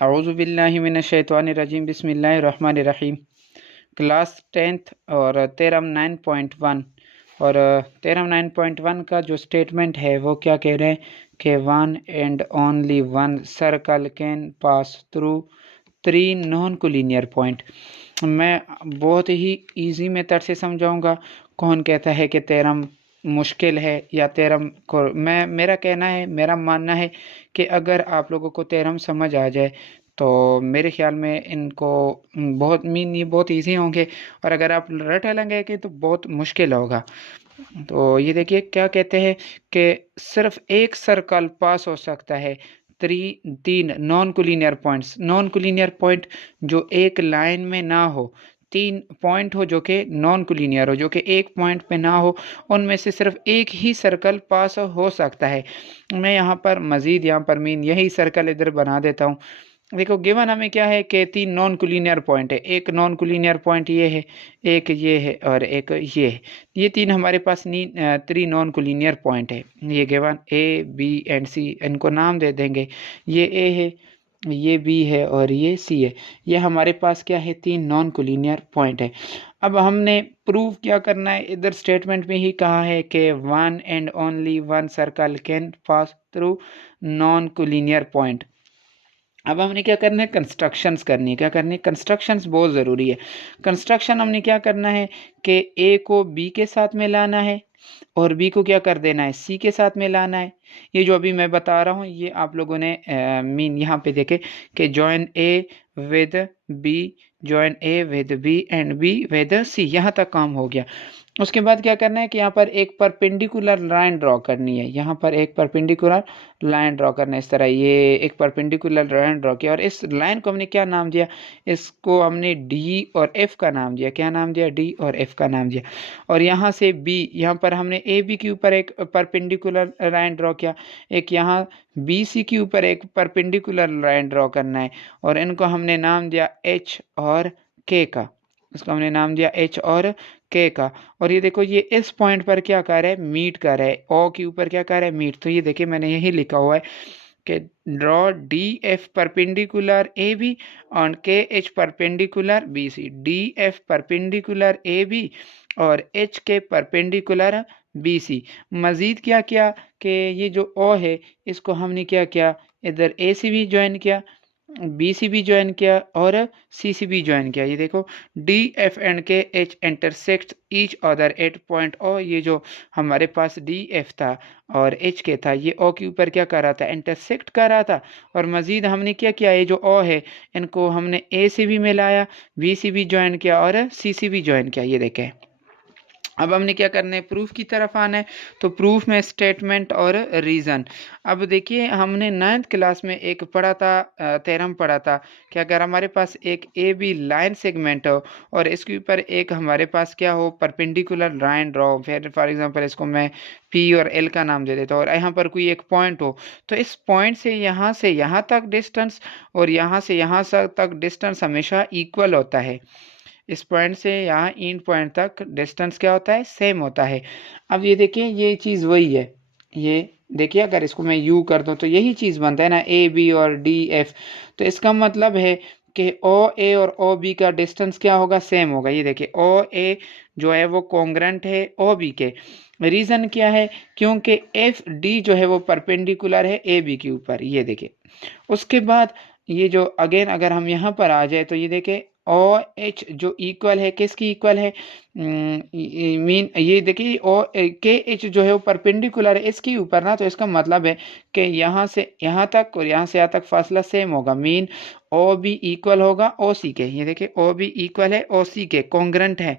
अऊज़ुबिल्लाहि मिनश्शैतानिर्रजीम बिस्मिल्लाहिर्रहमानिर्रहीम। Class 10th और theorem 9.1 और थ्योरम 9.1 का जो स्टेटमेंट है वो क्या कह रहे हैं कि one and only one circle can pass through 3 non collinear point. मैं बहुत ही इजी मेथड से समझाऊंगा। कौन कहता है कि थ्योरम मुश्किल है या थ्योरम को मेरा कहना है, मेरा मानना है कि अगर आप लोगों को थ्योरम समझ आ जाए तो मेरे ख्याल में इनको ये बहुत इजी होंगे, और अगर आप रट लेंगे तो बहुत मुश्किल होगा। तो ये देखिए क्या कहते हैं कि सिर्फ एक सर्कल पास हो सकता है तीन non collinear points. Non collinear point जो एक लाइन में ना हो, 3 पॉइंट हो जो कि नॉन कोलिनियर हो, जो कि एक पॉइंट पे ना हो, उनमें से सिर्फ एक ही सर्कल पास हो सकता है। मैं यहाँ पर मज़ीद मीन यही सर्कल इधर बना देता हूँ। देखो गिवन हमें क्या है कि 3 नॉन कोलिनियर पॉइंट है। एक नॉन कोलिनियर पॉइंट ये है, एक ये है और एक ये है। ये 3 हमारे पास 3 नॉन कोलिनियर पॉइंट है। ये गिवन ए बी एंड सी, इनको नाम दे देंगे। ये ए है, ये बी है और ये सी है। ये हमारे पास क्या है, 3 नॉन कोलिनियर पॉइंट है। अब हमने प्रूव क्या करना है, इधर स्टेटमेंट में ही कहा है कि one and only one circle can pass through non collinear point. अब हमने क्या करना है, कंस्ट्रक्शंस करनी है। क्या करनी है, कंस्ट्रक्शंस बहुत ज़रूरी है। कंस्ट्रक्शन हमने क्या करना है कि ए को बी के साथ मिलाना है और बी को क्या कर देना है, सी के साथ मिलाना है। ये जो अभी मैं बता रहा हूँ ये आप लोगों ने मीन यहाँ पे देखे कि join A with B, join A with B and B with C, यहाँ तक काम हो गया। उसके बाद क्या करना है कि यहाँ पर एक परपेंडिकुलर लाइन ड्रॉ करनी है। यहाँ पर एक परपेंडिकुलर लाइन ड्रॉ करना है इस तरह। ये एक परपेंडिकुलर लाइन ड्रॉ किया और इस लाइन को हमने क्या नाम दिया, इसको हमने डी और एफ का नाम दिया। क्या नाम दिया, डी और एफ का नाम दिया। और यहाँ से बी, यहाँ पर हमने ए बी के ऊपर एक परपेंडिकुलर लाइन ड्रॉ किया, एक यहाँ बी सी के ऊपर एक परपेंडिकुलर लाइन ड्रॉ करना है और इनको हमने नाम दिया एच और के का। इसको हमने नाम दिया एच और के का। और ये देखो ये इस पॉइंट पर क्या कर रहा है, मीट कर रहा है। ओ के ऊपर क्या कर रहा है, मीट। तो ये देखिए मैंने यही लिखा हुआ है कि draw D F perpendicular A B और K H perpendicular B C. D F perpendicular A B और H K perpendicular B C. मज़ीद क्या किया कि ये जो ओ है इसको हमने क्या किया, इधर ए सी भी ज्वाइन किया, बी सी भी ज्वाइन किया और सी सी भी ज्वाइन किया। ये देखो D F and K H intersect each other at point O. ये जो हमारे पास डी एफ था और एच के था, ये ओ के ऊपर क्या कर रहा था, इंटरसेक्ट कर रहा था। और मज़ीद हमने क्या किया, ये जो ओ है इनको हमने ए से भी मिलाया, बी सी भी ज्वाइन किया और सी सी भी ज्वाइन किया। ये देखें अब हमने क्या करना है, प्रूफ की तरफ आना है। तो प्रूफ में स्टेटमेंट और रीज़न। अब देखिए हमने 9th क्लास में एक पढ़ा था, थ्योरम पढ़ा था कि अगर हमारे पास एक ए बी लाइन सेगमेंट हो और इसके ऊपर एक हमारे पास क्या हो, परपेंडिकुलर लाइन ड्रॉ, फिर फॉर एग्जांपल इसको मैं पी और एल का नाम दे देता हूँ, और यहाँ पर कोई एक पॉइंट हो, तो इस पॉइंट से यहाँ तक डिस्टेंस और यहाँ से यहाँ तक डिस्टेंस हमेशा इक्वल होता है। इस पॉइंट से यहाँ इन पॉइंट तक डिस्टेंस क्या होता है, सेम होता है। अब ये देखिए ये चीज़ वही है। ये देखिए अगर इसको मैं यू कर दूँ तो यही चीज़ बनता है ना, ए बी और डी एफ। तो इसका मतलब है कि ओ ए और ओ बी का डिस्टेंस क्या होगा, सेम होगा। ये देखिए ओ ए जो है वो कॉन्ग्रेंट है ओ बी के। रीज़न क्या है, क्योंकि एफ डी जो है वो परपेंडिकुलर है ए बी के ऊपर। ये देखिए उसके बाद ये जो अगेन अगर हम यहाँ पर आ जाए तो ये देखें ओ एच जो इक्वल है, किसकी इक्वल है, मीन ये देखिए ओ के एच जो है वो परपेंडिकुलर है इसके ऊपर ना। तो इसका मतलब है कि यहाँ से यहाँ तक और यहाँ से यहाँ तक फासला सेम होगा, मीन ओ बी इक्वल होगा ओ सी के। ये देखिए ओ बी इक्वल है ओ सी के, कॉन्ग्रेंट है।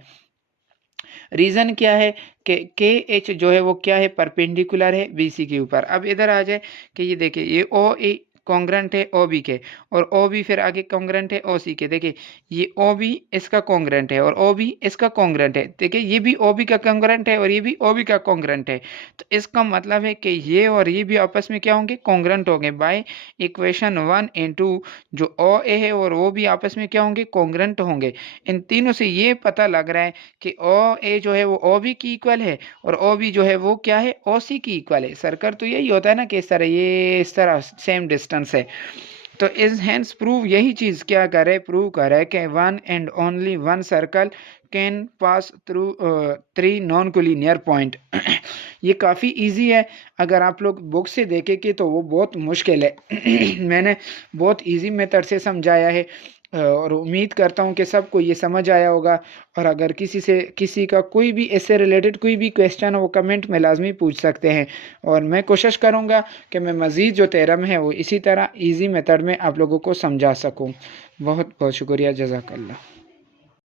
रीज़न क्या है कि के एच जो है वो क्या है, परपेंडिकुलर है बी सी के ऊपर। अब इधर आ जाए कि ये देखिए ये ओ ए कॉन्ग्रेंट है ओ बी के और ओ बी फिर आगे कॉन्ग्रेंट है ओ सी के। देखिए ये ओ बी इसका कॉन्ग्रेंट है और ओ बी इसका कॉन्ग्रेंट है। देखिए ये भी ओ बी का कॉन्ग्रेंट है और ये भी ओ बी का कॉन्ग्रेंट है। तो इसका मतलब है कि ये और ये भी आपस में क्या होंगे, कॉन्ग्रेंट होंगे बाय इक्वेशन 1 एंड 2। जो ओ ए है और वो भी आपस में क्या होंगे, कॉन्ग्रेंट होंगे। इन तीनों से ये पता लग रहा है कि ओ ए जो है वो ओ बी की इक्वल है और ओ बी जो है वो क्या है, ओ सी की इक्वल है। सर्कल तो यही होता है ना कि इस तरह ये इस तरह सेम डिस्टेंस है। तो इज हैंस प्रूव यही चीज़ क्या करे, प्रूव करे कि one and only one circle can pass through 3 non collinear point. ये काफ़ी इजी है, अगर आप लोग बुक से देखेंगे तो वो बहुत मुश्किल है। मैंने बहुत इजी मेथड से समझाया है और उम्मीद करता हूँ कि सबको ये समझ आया होगा। और अगर किसी का कोई भी इससे रिलेटेड कोई भी क्वेश्चन हो वो कमेंट में लाजमी पूछ सकते हैं, और मैं कोशिश करूँगा कि मैं मज़ीद जो थ्योरम है वो इसी तरह इजी मेथड में आप लोगों को समझा सकूँ। बहुत बहुत शुक्रिया, जज़ाकल्लाह।